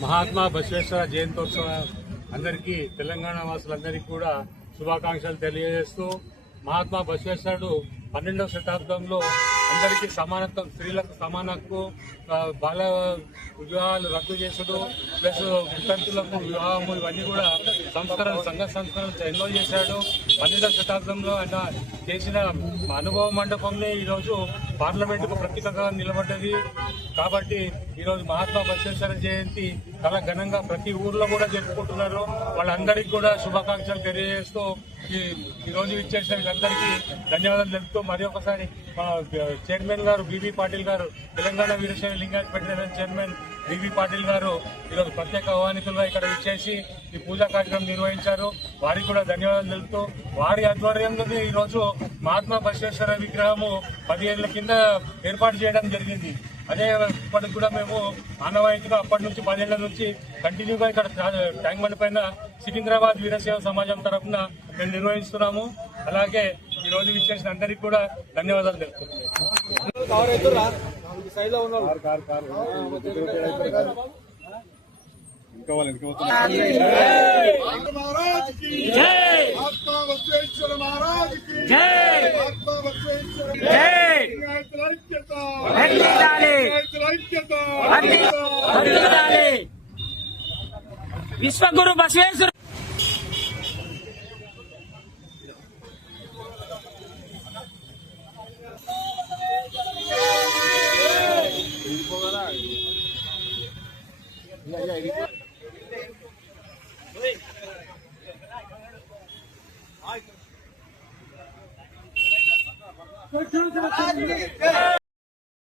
మహాత్మా బసవేశ్వర జయంతోత్సవ అందరికీ తెలంగాణ వాసులందరికీ కూడా శుభాకాంక్షలు తెలియజేస్తూ మహాత్మా బసవేశ్వరుడు పన్నెండవ శతాబ్దంలో అందరికీ సమానత్వం స్త్రీలకు సమాన హక్కు బాల వివాహాలు రద్దు చేసుడు ప్లస్ వితంతులకు వివాహము ఇవన్నీ కూడా సంస్కరణ సంఘ సంస్కరణ ఎన్నో చేశాడు. పన్నెండవ శతాబ్దంలో ఆయన చేసిన అనుభవ మండపంనే ఈరోజు పార్లమెంటుకు ప్రతీకగా నిలబడ్డది. కాబట్టి ఈరోజు మహాత్మా బసవేశ్వర జయంతి చాలా ఘనంగా ప్రతి ఊర్లో కూడా జరుపుకుంటున్నారు. వాళ్ళందరికీ కూడా శుభాకాంక్షలు తెలియజేస్తూ ఈ ఇచ్చేసిన వీళ్ళందరికీ ధన్యవాదాలు తెలుపుతూ మరి ఒకసారి చైర్మన్ గారు బీబీ పాటిల్ గారు Telangana Veerashaiva Lingayat federation chairman BB Patil గారు ఈరోజు ప్రత్యేక ఆహ్వానితులుగా ఇక్కడ ఇచ్చేసి ఈ పూజా కార్యక్రమం నిర్వహించారు. వారికి కూడా ధన్యవాదాలు తెలుపుతూ వారి ఆధ్వర్యంలోనే ఈరోజు మహాత్మా బసవేశ్వర విగ్రహము పదిహేనుల కింద ఏర్పాటు చేయడం జరిగింది. అదే ఇప్పటికి కూడా మేము ఆనవాయితీగా అప్పటి నుంచి పదేళ్ళ నుంచి కంటిన్యూగా ఇక్కడ ట్యాంక్ బండ్ పైన సికింద్రాబాద్ వీరసేవ సమాజం తరఫున మేము నిర్వహిస్తున్నాము. అలాగే ఈ రోజు విచ్చేసిన అందరికీ కూడా ధన్యవాదాలు తెలుపుతున్నాము. विश्वगुरु Basaveshwar Basaveshwar Yeah, yeah, yeah. ಆಯ್ತು